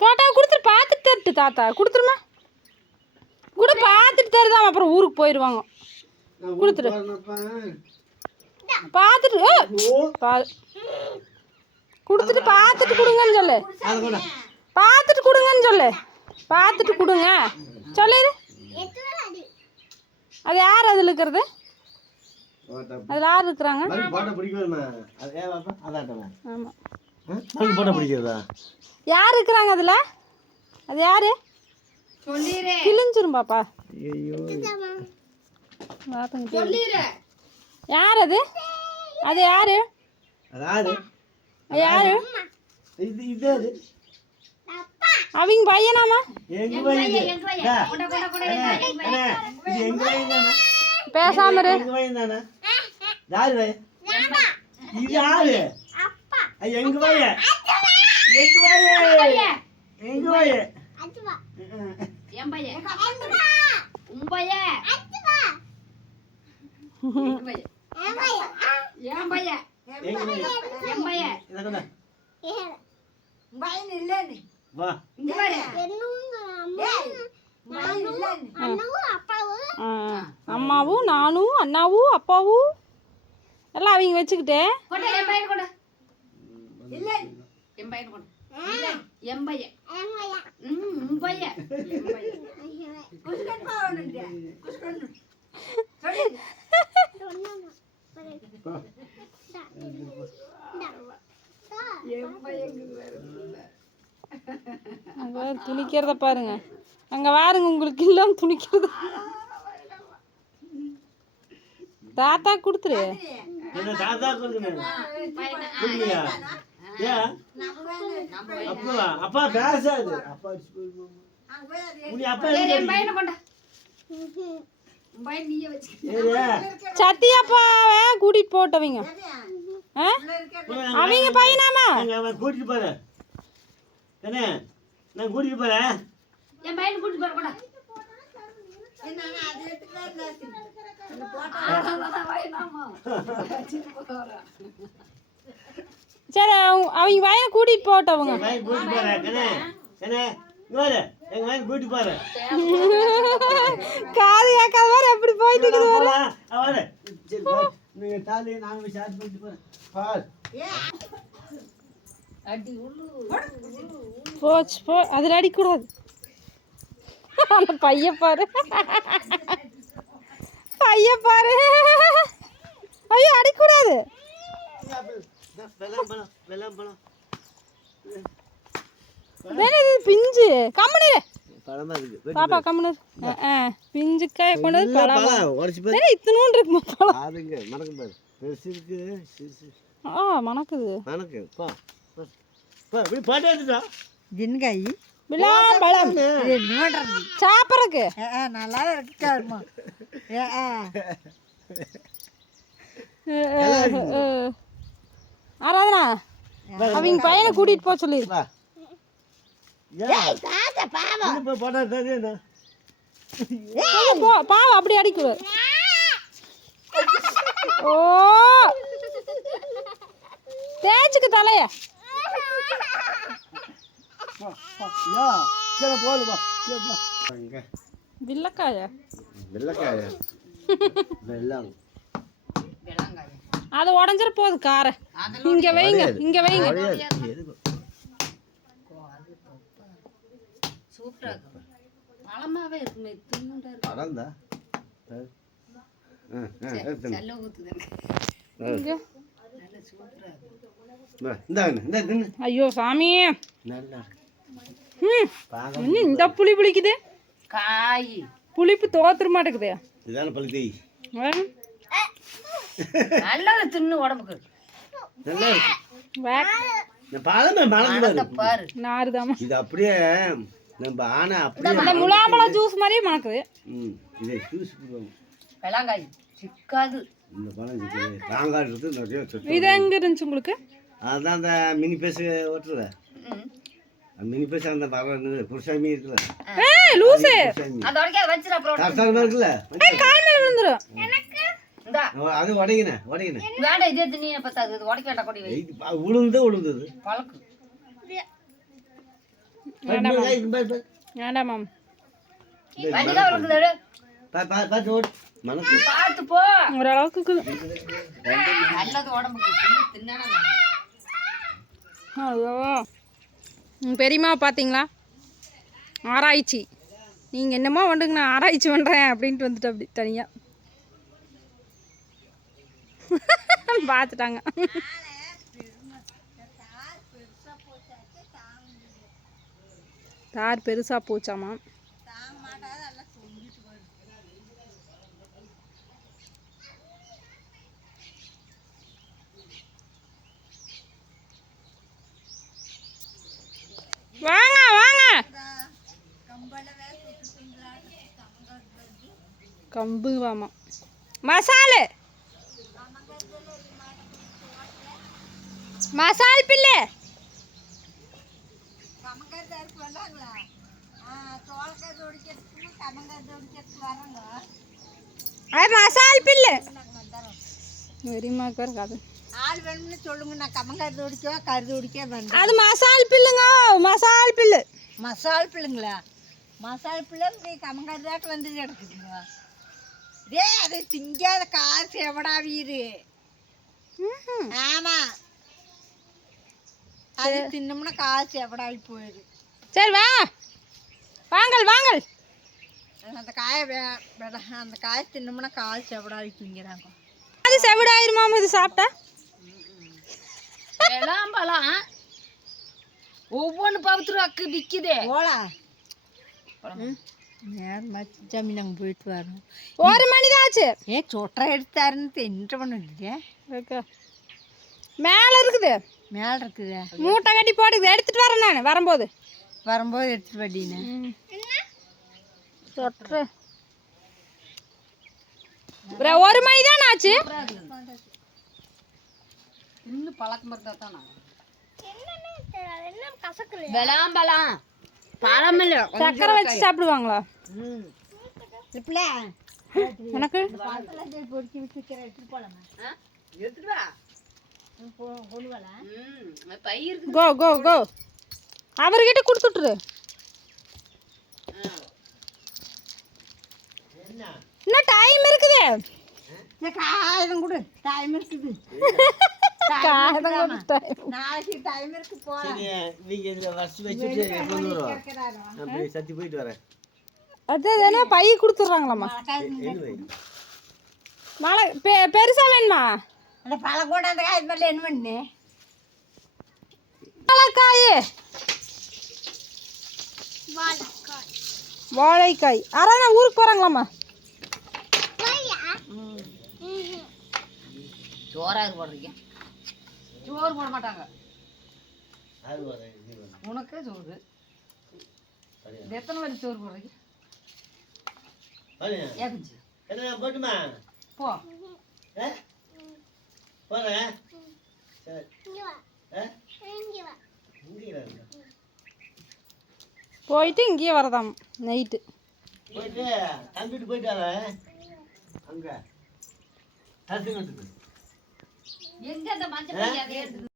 போட்டா கொடுத்துட்டு பார்த்துட்டு தட்டு தாத்தா கொடுத்துருமா கூட பார்த்துட்டு தருதான் அப்புறம் ஊருக்கு போயிடுவாங்க கொடுத்துரு பார்த்துட்டு கொடுத்துட்டு பார்த்துட்டு கொடுங்கன்னு சொல்லு பார்த்துட்டு கொடுங்கன்னு சொல்லு பார்த்துட்டு கொடுங்க சொல்லிடு அது யார் அதில் இருக்கிறது அதில் யார் இருக்கிறாங்க யார் இருக்கிறாங்க அதில் அது யாரு கிழிஞ்சிரும் பாப்பா யார் அது அது யாரு யாரு அவங்க பையனாமா பேசாம அம்மாவும் நானும் அண்ணாவும் அப்பாவும் எல்லாம் அவங்க வச்சுக்கிட்டே துணிக்கிறத பாருங்க அங்க வாருங்க உங்களுக்கு இல்லாம துணிக்கிறது தாத்தா கொடுத்துரு சத்தியப்பாவை கூட்டிட்டு போட்டவங்க அவங்க பையனாமா கூட்டிட்டு போறேன் நான் கூட்டிட்டு போறேன் என் பையனை கூட்டிட்டு போற கூட சரி அவங்க பையனை கூட்டிட்டு போட்டவங்க கூட்டிட்டு போறேன் காது கேட்காத மாதிரி எப்படி போயிட்டு போச்சு போ அதில் அடிக்கூடாது அந்த பைய பாரு ஐயோ அடிக்கூடாது பிஞ்சு கம்முனு பாப்பா கம்முனு பிஞ்சுக்காய கொண்டு இத்தனூன் இருக்கு மணக்குது ஜின்காய் விளாம்பழம் சாப்பிட்றதுக்கு நல்லா இருக்கு ஆராதனா அவங்க பையனை கூட்டிட்டு போக சொல்லிரு பாவம் அப்படி அடிக்கூடாது ஓ தேய்ச்சுக்கு தலைய வில்லக்காயா அது உடஞ்சிட போகுது காரை இங்க வைங்க இங்க வைங்க ஐயோ சாமி இந்த புளி புளிக்குது காய் புளிப்பு தோத்துற மாட்டேங்குது நல்லா தின்னு உடம்புக்கு நாறுதாமா இது அப்படியே நம்ம ஆனா அப்படியே முலாம்பழம் ஜூஸ் மாதிரியே மணக்குது இதை ஜூஸ் வெளாங்காய் சிக்காது இந்த பழம் ராங்காடுறது நிறைய இது எங்க இருந்துச்சு உங்களுக்கு அதான் அந்த மினி பேஸ் ஓட்டுறத மினி பேஸ் அந்த பழம் புருஷாமி இருக்குல்ல லூசு அந்த வரைக்கும் வச்சிர அப்புறம் தரசாம இருக்குல்ல கால் மேல விழுந்துரும் எனக்கு இந்தா அது உடையின வேண்டாம் இதே திணியை பத்தாது இது உடைக்க வேண்டாம் கொடி வை உளுந்தது பழக்கு வேண்டாம் மாம் வண்டிதான் வளர்க்குது பார்த்து ஓட்டு மனசு பார்த்து போ ஓரளவுக்கு இருக்குது. நல்லது உடம்புக்கு புல்லு தின்னானா நல்லது. ஐயோ பெரியம்மா பார்த்தீங்களா ஆராய்ச்சி நீங்கள் என்னமோ வந்துங்க நான் ஆராய்ச்சி பண்ணுறேன் அப்படின்ட்டு வந்துட்டு அப்படி தனியாக பார்த்துட்டாங்க. தார் பெருசாக போச்சாமா. வாங்க வாங்க கம்பு வாமா மசாலு மசால் பில்லு அது மசால் பில்லு வெறிமாக்கு இருக்காது. ஆள் வேணும்னு சொல்லுங்க நான் கம்மங்காய் ஒடிக்கவா கருது ஒடிக்க வந்து அது மசால் பில்லுங்க மசால் பில்லு மசால் பிள்ளைங்களா மசால் பிள்ளை இப்படி கம்மங்காய் தாக்க வந்து கிடக்குதுங்க. டே அது திங்காத காசு எவடா வீரு. ஆமா அது தின்னோம்னா காசு எவடாவி போயிரு. சரி வாங்க வாங்கல் வாங்கல் அந்த காயை அந்த காயை தின்னோம்னா காசு எவடாவி திங்கிறாங்க. அது செவிடாயிருமாம் இது சாப்பிட்டா. பழம் ஒவ்வொன்று 10 ரூபாய்க்கு விற்குதே. போலா நேரமாச்சு ஜமீன் நாங்கள் போயிட்டு வரோம். 1 மணி தான் ஆச்சு. சொட்டை எடுத்தாருன்னு என்ன பண்ணுது மேலே இருக்குது மேலே இருக்குது மூட்டை கட்டி போட்டுக்குது எடுத்துட்டு வரேன் நான் வரும்போது எடுத்துட்டு வட்டின்னு சொட்டு 1 மணி தான் ஆச்சு. இன்னும் பழக்கம் இருந்தா தான் விளாம்பலாம் பழம் இல்லை சக்கரை வச்சு சாப்பிடுவாங்களா இப்பல எனக்கு பொறுக்கி விட்டு எடுத்துட்டு போலாமா எடுத்துட்டு வா கொண்டு வரலாம் பயிர் கோ கோ கோ அவர்கிட்ட கொடுத்துட்ரு. இன்னும் டைம் இருக்குது. காகிதம் கொடு டைம் இருக்குது. நாளைக்கு டைம் இருக்கு போலாம். நீங்கள் வச்சு வச்சுட்டு கொண்டு வருவோம் சத்தி போயிட்டு வரேன். அது பை கொடுத்துட்றாங்களாம்மா. மழை பெருசா வேணுமா அந்த பழம் கூட அந்த காய் மேலே என்ன பண்ணு வாழைக்காய் வாழைக்காய் யாராவது ஊருக்கு போகிறாங்களாம்மா. சோறாக போடுறீங்க சோறு போட மாட்டாங்க உனக்கே சோறு எத்தனை பேருக்கு சோறு போடுறீங்க ஏகஞ்சி போட்டுமா போ போகிறேன் போயிட்டு இங்கேயே வரதாம் நைட்டு போயிட்டு தம்பிட்டு போயிட்டு வரேன். அங்கே தரிசனத்துக்கு எங்க அந்த மஞ்சள்